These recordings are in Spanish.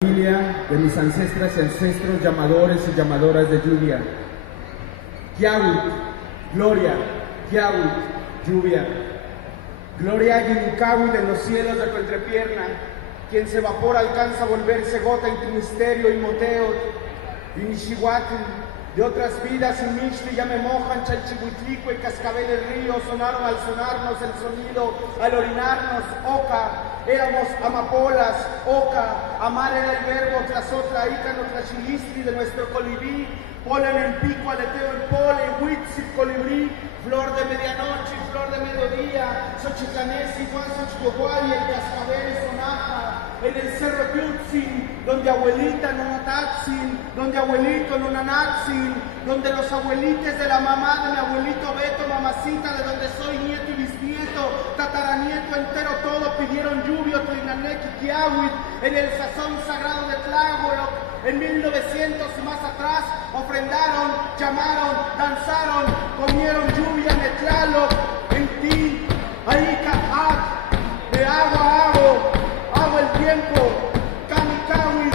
De mis ancestras y ancestros llamadores y llamadoras de lluvia. Yahweh, gloria, Yahweh, lluvia. Gloria a Yinukawi de los cielos de tu entrepierna, quien se evapora alcanza a volverse gota en tu misterio y moteo. Y Nishiwatl, de otras vidas y Mishli ya me mojan, Chalchihuitlico y cascabel del río sonaron al sonarnos el sonido, al orinarnos, Oca, éramos amapolas, Oca, amar era el verbo, tras otra, ícano, tras chilistri de nuestro colibrí, polen en pico, aleteo en polen, huitzil, colibrí, flor de medianoche, flor de mediodía, Xochitlanesi, Juan Xochitlohuay, el cascabel sonaja, en el cerro Piutzin, donde abuelita no natatzin, donde abuelito no nanatzin, donde los abuelites de la mamá de mi abuelito Beto, mamacita, de donde soy nieto y bisnieto, tataranieto entero, todo pidieron lluvia, Trinaneki, Kiawit, en el sazón sagrado de Tláhuac. En 1900 y más atrás ofrendaron, llamaron, danzaron, comieron lluvia en Tlaloc, en ti, Aika, de agua hago el tiempo, Kamikawi,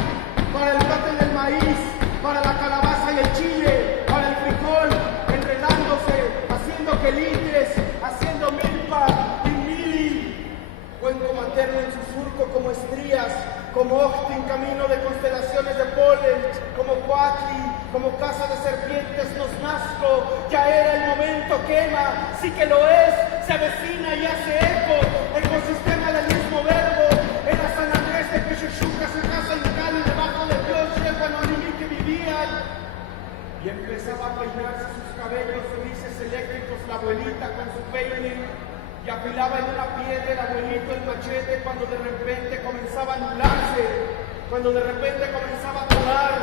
para el cóctel del maíz, para la calabaza y el chile, para el frijol, enredándose, haciendo quelites, haciendo milpa y mili, cuenco materno en su surco como estrías, como Ochtin, camino de constelaciones de polen, como Cuatli, como casa de serpientes nos nazco, ya era el momento, quema, sí que lo es, se avecina y hace eco, ecosistema del mismo verbo, era San Andrés de Pichuchuca, su casa en Cali, debajo de Dios, cuando animí que vivían, y empezaba a peinarse sus cabellos grises eléctricos, la abuelita con su peine, y afilaba en una piedra el abuelito el machete cuando de repente comenzaba a anularse, cuando de repente comenzaba a volar,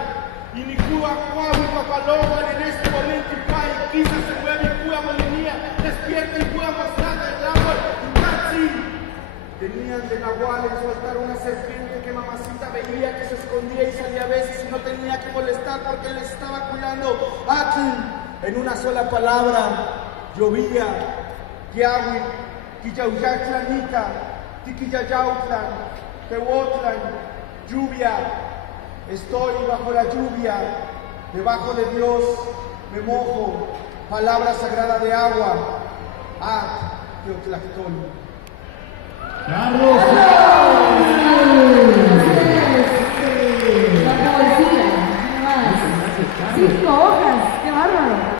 y ni Cuba, Cuau y Papaloban en este momento y cae, quizás se mueve y Cuba molinía, despierta y Cuba mostrada el agua, y casi tenían de Nahual en su altar una serpiente que mamacita veía que se escondía y salía a veces y no tenía que molestar porque le estaba cuidando. Aquí, en una sola palabra, llovía, Yahweh, Quillauyautlanica, Tiquillayautlan, Tehuotlan, lluvia, estoy bajo la lluvia, debajo de Dios, me mojo, palabra sagrada de agua, Teotlactón. ¡Carlos! La poesía, nada más. 5